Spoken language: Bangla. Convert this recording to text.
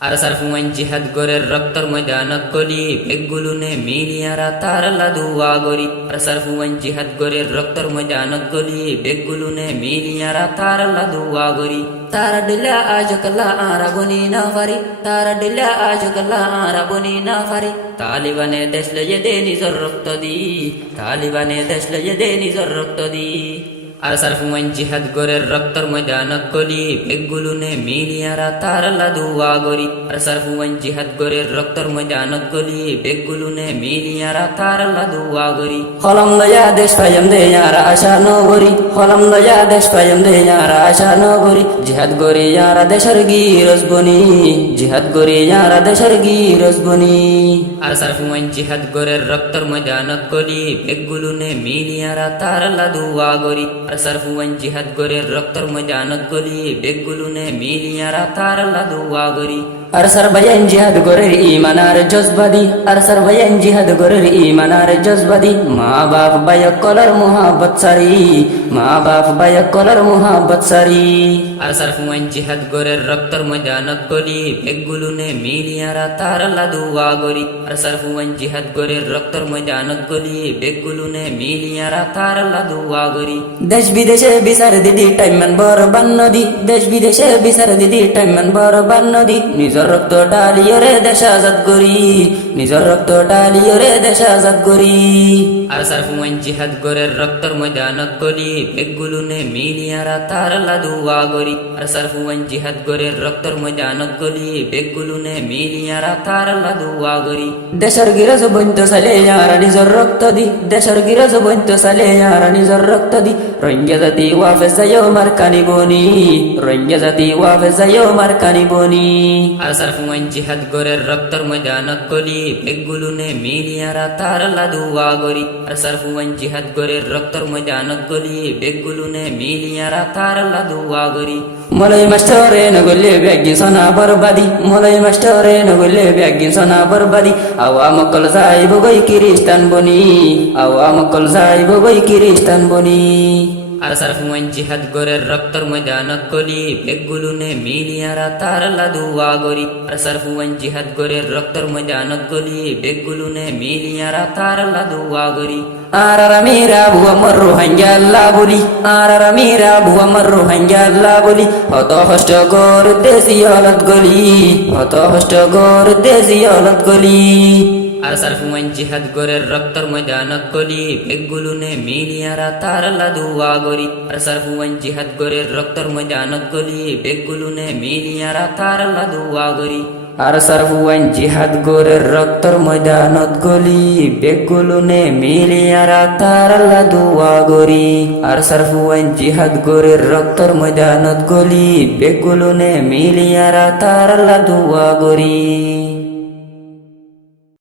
আর সারফুয়ান জিহাদ গরের রক্তর ময়দানত গলি বেগুলুনে মিলিয়ারা তার লাদুয়া গরি আর সারফুয়ান জিহাদ গরের রক্তর ময়দানত গলি বেগুলুনে মিলিয়ারা তার লাদুয়া গরি তারা দিলা আজ কল্লা আরা বনি না ফারি তারা দিলা আজ কল্লা আরা বনি না ফারি তালিবানে দেশ লয়ে দে নিজর রক্ত দি তালিবানে দেশ লয়ে দে নিজর রক্ত দি আর সারফুয়ান জিহাদ গরের রক্তর ময়দানত গলি বেগুলুনে মিলিয়ারা তার লাদুয়া গরি আর সারফুয়ান জিহাদ গরের রক্তর ময়দানত গলি বেগুলুনে মিলিয়ারা তার লাদুয়া গরি হলম দয়া দেশ পায়ম দে ইয়ারা আশা নগরি হলম দয়া দেশ পায়ম দে ইয়ারা আশা নগরি জিহাদ গরি ইয়ারা দেশের গিরস বনি জিহাদ গরি ইয়ারা দেশের গিরস বনি আর সারফুয়ান জিহাদ গরের রক্তর ময়দানত গলি বেগুলুনে মিলিয়ারা তার লাদুয়া গরি আর সারফুয়ান জিহাদ গরের রক্তর ময়দানত গলি বেগুলুনে মিলিয়ারা তার লাদুয়া গরি আর সারবায়ান জিহাদ গরের ইমানার জজবাদি আর সারবায়ান জিহাদ গরের ইমানার জজবাদি মা বাপ বায়ক কলার মোহাব্বত সারি মা বাপ বায়ক কলার মোহাব্বত সারি আর সারফুয়ান জিহাদ গরের রক্তর ময়দানত গলি বেগুলুনে মিলিয়ারা তার লাদুয়া গরি আর সারফুয়ান জিহাদ গরের রক্তর ময়দানত গলি বেগুলুনে মিলিয়ারা তার লাদুয়া গরি দেশ বিদেশে বিচার দিদি টাইমান বড় বান্নদি দেশ বিদেশে বিচার দিদি টাইমান বড় বান্নদি নিজর রক্ত ডালিয়রে দেশ আজাদ করি নিজর রক্ত ডালিয়রে দেশ আজাদ করি আর সারফুয়ান জিহাদ গরের রক্তর ময়দানত গলি বেগুলুনে মিলিয়ারা তার লাদুয়া গরি আর সারফুয়ান জিহাদ গরের রক্তর ময়দানত গলি বেগুলুনে মিলিয়ারা তার লাদুয়া গরি দেশের গিরজ বন্ত সালে ইয়ারা নিজর রক্ত দি দেশের গিরজ বন্ত সালে ইয়ারা নিজর রক্ত দি রঙ্গা জাতি ওয়াফেজ যায়ো মারকানি বনি রঙ্গা জাতি ওয়াফেজ যায়ো মারকানি বনি আর সারফুয়ান জিহাদ গরের রক্তর ময়দানত গলি বেগুলুনে মিলিয়ারা তার লাদুয়া গরি আর সারফুয়ান জিহাদ গরের রক্তর ময়দানত গলি বেগুলুনে মিলিয়ারা তার লাদুয়া গরি মলাই মাস্টারে নগলে ব্যাগি সোনা বরবাদি মলাই মাস্টারে নগলে ব্যাগি সোনা বরবাদি আওয়া মকল যাইব গই খ্রিস্টান বনি আওয়া মকল যাইব গই খ্রিস্টান বনি আর সারফুয়ান জিহাদ গরের রক্তর ময়দানত গলি বেগুলুনে মিলিয়ারা তার লাদুয়া গরি আর সারফুয়ান জিহাদ গরের রক্তর ময়দানত গলি বেগুলুনে মিলিয়ারা তার লাদুয়া গরি আর রামিরা বুয়া মরু হাঙ্গাল্লা বলি আর রামিরা বুয়া মরু হাঙ্গাল্লা বলি হত হষ্ট গর দেশি হলত গলি হত হষ্ট গর দেশি হলত গলি আর সারফুয়ান জিহাদ গরের রক্তর ময়দানত গলি বেগুলুনে মিলিয়ারা তার লাদুয়া গরি আর সারফুয়ান জিহাদ গরের রক্তর ময়দানত গলি বেগুলুনে মিলিয়ারা তার লাদুয়া গরি আর সারফুয়ান জিহাদ গরের রক্তর ময়দানত গলি বেগুলুনে মিলিয়ারা তার লাদুয়া গরি আর সারফুয়ান জিহাদ গরের রক্তর ময়দানত গলি বেগুলুনে মিলিয়ারা তার লাদুয়া গরি।